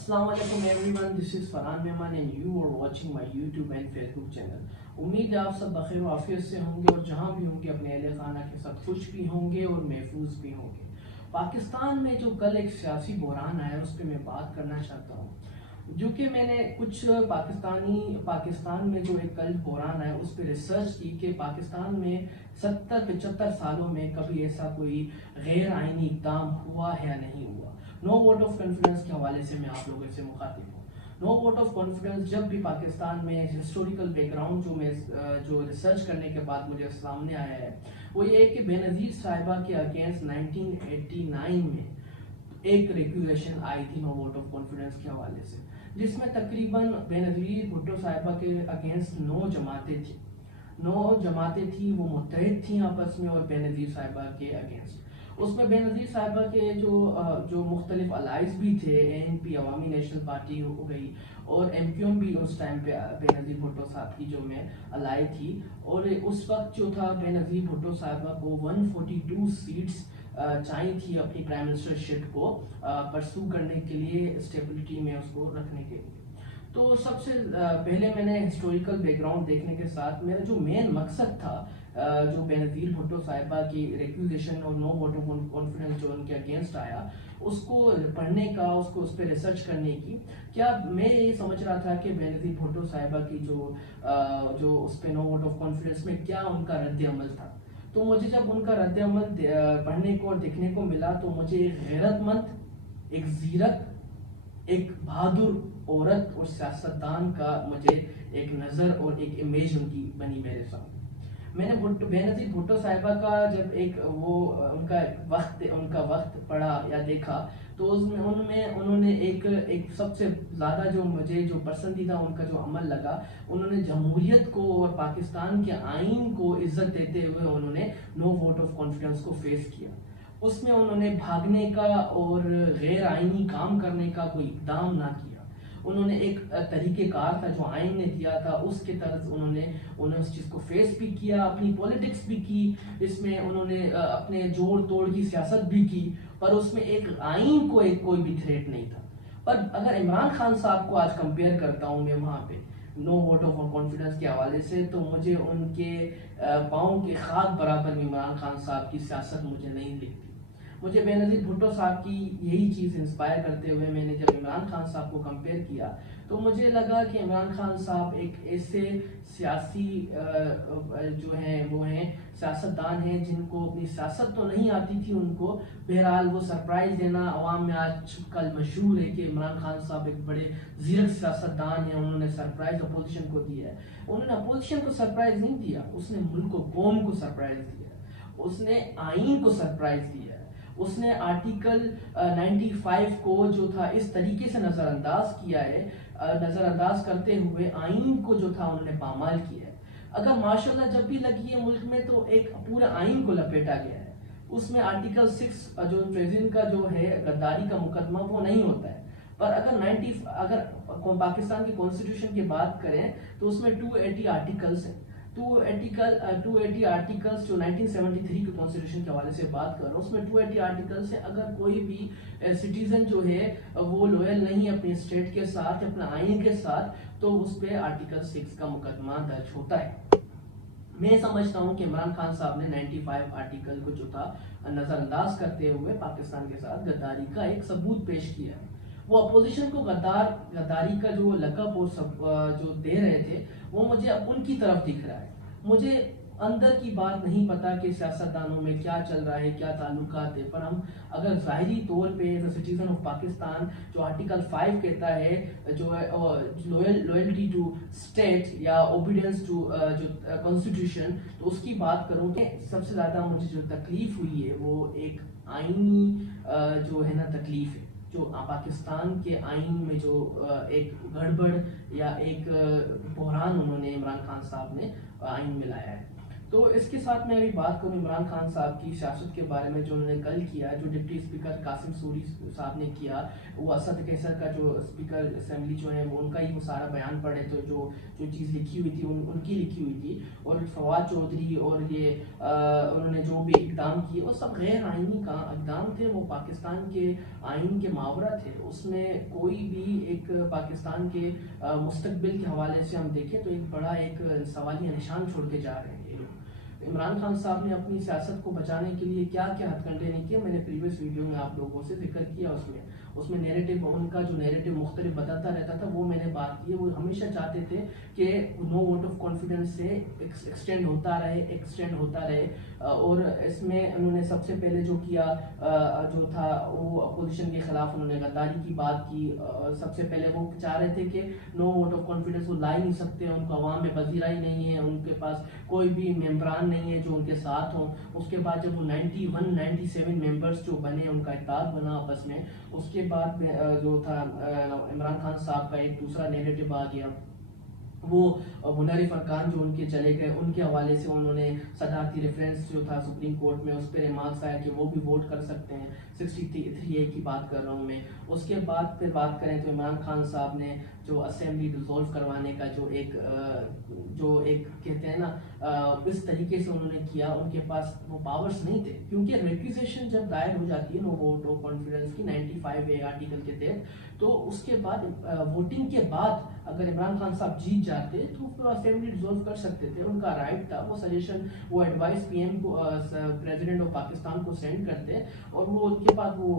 Assalamu alaikum everyone, this is Farhan Mehman and you are watching my YouTube and Facebook channel. उम्मीद है आप सब बखैर आफियत से होंगे और जहाँ भी होंगे अपने अहले खाना के साथ खुश भी होंगे और महफूज भी होंगे। पाकिस्तान में जो कल एक सियासी बहरान आया उस पर मैं बात करना चाहता हूँ, जो कि मैंने कुछ पाकिस्तान में जो एक कल बहरान आया उस पर रिसर्च की कि पाकिस्तान में 70-75 सालों में कभी ऐसा कोई गैर आइनी इक़दाम हुआ है या नहीं हुआ। नो वोट ऑफ कॉन्फिडेंस के हवाले से मैं आप लोगों से मुखातिब हूँ। नो वोट ऑफ कॉन्फिडेंस जब भी पाकिस्तान में हिस्टोरिकल बैकग्राउंड जो रिसर्च करने के बाद मुझे सामने आया है वो ये है कि बेनज़ीर साहिबा के अगेंस्ट 1989 में एक रेगुलेशन आई थी नो वोट ऑफ कॉन्फिडेंस के हवाले से, जिसमें तकरीबन बेनज़ीर भुट्टो साहिबा के अगेंस्ट 9 जमातें थी, वो मुत्तहिद थी आपस में और बेनज़ीर साहिबा के अगेंस्ट। उसमें बेनज़ीर साहिबा के जो मुख्तलिफ अलाइज भी थे, ANP अवामी नेशनल पार्टी हो गई और MQM भी उस टाइम पे बेनज़ीर भुट्टो साहब की जो में अलाई थी, और उस वक्त जो था बेनज़ीर भुट्टो साहिबा को 142 सीट्स चाहिए थी अपनी प्राइम मिनिस्टरशिप को परसू करने के लिए, स्टेबिलिटी में उसको रखने के लिए। तो सबसे पहले मैंने हिस्टोरिकल बैकग्राउंड देखने के साथ मेरा जो मेन मकसद था जो बेनज़ीर भुट्टो साहिबा की रेक्यूजेशन और नो वोट ऑफ कॉन्फिडेंस जो उनके अगेंस्ट आया उसको पढ़ने का, उसको उस पर रिसर्च करने की। क्या मैं ये समझ रहा था कि बेनज़ीर भुट्टो साहिबा की जो उस पर नो वोट ऑफ कॉन्फिडेंस में क्या उनका रद्द अमल था। तो मुझे जब उनका रद्द अमल पढ़ने को और देखने को मिला तो मुझे एक गैरतमंद, एक ज़ीरक, एक बहादुर औरत और सियासतदान का मुझे एक नज़र और एक इमेज उनकी बनी मेरे सामने। मैंने बेनज़ीर भुट्टो साहिबा का जब उनका वक्त पढ़ा या देखा तो उसमें उन्होंने एक सबसे ज़्यादा जो मुझे जो पसंदीदा उनका जो अमल लगा, उन्होंने जमहूरियत को और पाकिस्तान के आइन को इज्जत देते हुए उन्होंने नो वोट ऑफ कॉन्फिडेंस को फेस किया। उसमें उन्होंने भागने का और गैर आइनी काम करने का कोई इक़दाम ना किया। उन्होंने एक तरीक़ेकार था जो आइन ने दिया था उसके तहत उन्होंने उस चीज़ को फेस भी किया, अपनी पॉलिटिक्स भी की, इसमें उन्होंने अपने जोड़ तोड़ की सियासत भी की, पर उसमें एक आइन को कोई भी थ्रेट नहीं था। पर अगर इमरान खान साहब को आज कंपेयर करता हूँ मैं वहाँ पे नो वोट ऑफ कॉन्फिडेंस के हवाले से, तो मुझे उनके पाँव के खाक बराबर में इमरान खान साहब की सियासत मुझे नहीं दिखती। मुझे बेनज़ीर भुट्टो साहब की यही चीज़ इंस्पायर करते हुए मैंने जब इमरान खान साहब को कंपेयर किया तो मुझे लगा कि इमरान खान साहब एक ऐसे सियासी जो हैं वो हैं सियासतदान हैं जिनको अपनी सियासत तो नहीं आती थी उनको, बहरहाल वो सरप्राइज़ देना अवाम में आज कल मशहूर है कि इमरान खान साहब एक बड़े ज़ीरक सियासतदान हैं, उन्होंने सरप्राइज़ अपोजिशन को दिया है। उन्होंने अपोजिशन को सरप्राइज़ नहीं दिया, उसने मुल्क को, कौम को सरप्राइज़ दिया, उसने आइन को सरप्राइज़ दिया। उसने आर्टिकल 95 को जो था इस तरीके से नज़रअंदाज किया है, नज़रअंदाज करते हुए आइन को जो था उन्होंने पामाल किया है। अगर माशाल्लाह जब भी लगी है मुल्क में तो एक पूरे आइन को लपेटा गया है। उसमें आर्टिकल 6 जो प्रेसिडेंट का जो है गद्दारी का मुकदमा वो नहीं होता है, पर अगर पाकिस्तान की कॉन्स्टिट्यूशन की बात करें तो उसमें 280 आर्टिकल्स हैं। 280 आर्टिकल्स जो 1973 के कॉन्स्टिट्यूशन के हवाले से बात कर रहा हूँ, उसमें 280 आर्टिकल्स है। अगर कोई भी सिटीजन जो है वो लॉयल नहीं है अपने स्टेट के साथ, अपने आइन के साथ, तो उस पर आर्टिकल 6 का मुकदमा दर्ज होता है। मैं समझता हूँ कि इमरान खान साहब ने 95 आर्टिकल को जो था नज़रअंदाज करते हुए पाकिस्तान के साथ गद्दारी का एक सबूत पेश किया है। वो अपोजिशन को गद्दारी का जो लकब और जो दे रहे थे वो मुझे अब उनकी तरफ दिख रहा है। मुझे अंदर की बात नहीं पता कि सियासतदानों में क्या चल रहा है, क्या ताल्लुकात है, पर हम अगर ज़ाहिरी तौर पे as a citizen of Pakistan जो आर्टिकल 5 कहता है जो लॉयल्टी टू स्टेट या ओबीडियंस टू जो कॉन्स्टिट्यूशन, तो उसकी बात करूँ कि सबसे ज़्यादा मुझे जो तकलीफ़ हुई है वो एक आइनी जो है ना तकलीफ़ है, जो पाकिस्तान के आइन में जो एक गड़बड़ या एक बहरान उन्होंने इमरान खान साहब ने आइन में लाया है। تو اس کے ساتھ میں ابھی بات کروں عمران خان صاحب کی سیاست کے بارے میں، جو انہوں نے کل کیا، جو ڈپٹی اسپیکر قاسم سوری صاحب نے کیا، وہ اسد کیسر کا جو اسپیکر اسمبلی جو ہے وہ ان کا ہی وہ سارا بیان پڑھے تو جو چیز لکھی ہوئی تھی ان کی لکھی ہوئی تھی، اور فواد چودھری اور یہ انہوں نے جو بھی اقدام کیے وہ سب غیر آئینی اقدام تھے، وہ پاکستان کے آئین کے ماورا تھے، اس میں کوئی بھی ایک پاکستان کے مستقبل کے حوالے سے ہم دیکھیں تو ایک بڑا ایک سوالیہ نشان چھوڑ کے جا رہے ہیں یہ لوگ۔ عمران خان صاحب نے اپنی سیاست کو بچانے کے لیے کیا کیا ہتھ کنڈے نہیں کیے، میں نے پریویس ویڈیو میں آپ لوگوں سے ذکر کیا، اس میں نیریٹو، ان کا جو نیریٹو مختلف بتاتا رہتا تھا وہ میں نے بات کی ہے۔ وہ ہمیشہ چاہتے تھے کہ نو ووٹ آف کانفیڈنس سے ایکسٹینڈ ہوتا رہے، اور اس میں انہوں نے سب سے پہلے جو کیا جو تھا وہ اپوزیشن کے خلاف انہوں نے غداری کی بات کی۔ سب سے پہلے وہ چاہ رہے تھے کہ نو ووٹ آف کانفیڈنس وہ لا ہی نہیں سکتے، ان کو عوام میں پذیرائی نہیں ہے، ان کے پاس کوئی بھی ممبران نہیں ہے جو ان کے ساتھ ہوں۔ اس کے بعد جب وہ 97 ممبرس جو بنے، ان کا اتحاد بنا آپس میں، اس کے بعد جو تھا عمران خان صاحب کا ایک دوسرا نیریٹو آ گیا، وہ منحرف ارکان جو ان کے چلے گئے، ان کے حوالے سے انہوں نے صدارتی ریفرنس جو تھا سپریم کورٹ میں اس پہ ریمارکس آیا کہ وہ بھی ووٹ کر سکتے ہیں، 63A کی بات کر رہا ہوں میں۔ اس کے بعد پھر بات کریں تو عمران خان صاحب نے جو اسمبلی ڈیزولو کروانے کا جو ایک کہتے ہیں نا اس طریقے سے انہوں نے کیا، ان کے پاس وہ پاورز نہیں تھے، کیونکہ ریکویزیشن جب دائر ہو جاتی ہے نو ووٹ آف کانفیڈنس کی 95A آرٹیکل کے تحت، تو اس کے بعد ووٹنگ کے بعد اگر عمران خان صاحب جیت جاتے تو پھر اسمبلی ڈیزولو کر سکتے تھے، ان کا رائٹ تھا، وہ سجیشن وہ ایڈوائس PM کو پریزیڈنٹ آف پاکستان کو سینڈ کرتے، اور وہ ان کے بعد وہ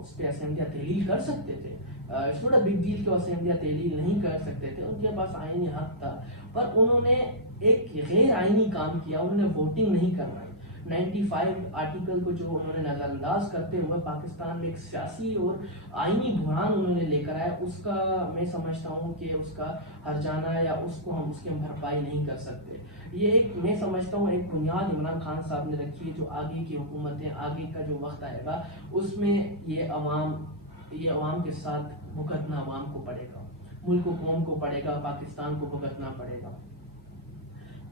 اس پہ اسمبلیاں تحلیل کر سکتے تھے۔ It's not a big deal کہ وہ اسمبلیاں تحلیل نہیں کر سکتے تھے، ان کے پاس آئینی حق تھا، پر انہوں نے ایک غیر آئینی کام کیا، انہوں نے ووٹنگ نہیں کروائی۔ 95 آرٹیکل کو جو انہوں نے نظر انداز کرتے ہوئے پاکستان میں ایک سیاسی اور آئینی بحران انہوں نے لے کر آیا، اس کا میں سمجھتا ہوں کہ اس کا ہرجانہ یا اس کو ہم اس کی بھرپائی نہیں کر سکتے۔ یہ ایک میں سمجھتا ہوں ایک بنیاد عمران خان صاحب نے رکھی ہے، جو آگے کی حکومتیں، آگے کا جو وقت آئے گا اس میں یہ عوام کے ساتھ بھگتنا عوام کو پڑے گا، ملک و قوم کو پڑے گا، پاکستان کو بھگتنا پڑے گا۔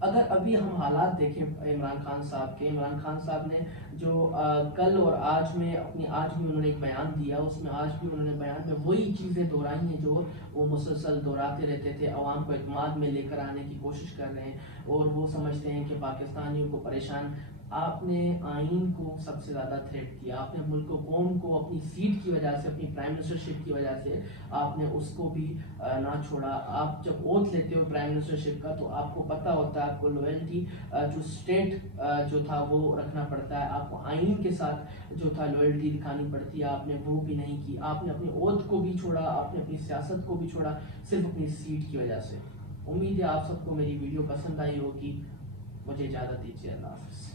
اگر ابھی ہم حالات دیکھیں عمران خان صاحب کے، عمران خان صاحب نے جو کل اور آج میں آج بھی انہوں نے ایک بیان دیا، اس میں آج بھی انہوں نے بیان میں وہی چیزیں دہرائی ہیں جو وہ مسلسل دہراتے رہتے تھے، عوام کو اعتماد میں لے کر آنے کی کوشش کر رہے ہیں، اور وہ سمجھتے ہیں کہ پاکستانیوں کو پریشان۔ آپ نے آئین کو سب سے زیادہ تھریٹ کیا، آپ نے ملک و قوم کو اپنی سیٹ کی وجہ سے، اپنی پرائم منسٹرشپ کی وجہ سے آپ نے اس کو بھی نہ چھوڑا۔ آپ جب اوتھ لیتے ہو پرائم منسٹرشپ کا تو آپ کو پتہ ہوتا ہے، آپ کو لوئلٹی جو اسٹیٹ جو تھا وہ رکھنا پڑتا ہے، آپ کو آئین کے ساتھ جو تھا لوئلٹی دکھانی پڑتی ہے، آپ نے وہ بھی نہیں کی، آپ نے اپنی اوتھ کو بھی چھوڑا، آپ نے اپنی سیاست کو بھی چھوڑا، صرف اپنی سیٹ کی وجہ سے۔ امید ہے آپ سب کو میری ویڈیو پسند آئی ہوگی، مجھے اجازت دیجیے، اللہ حافظ۔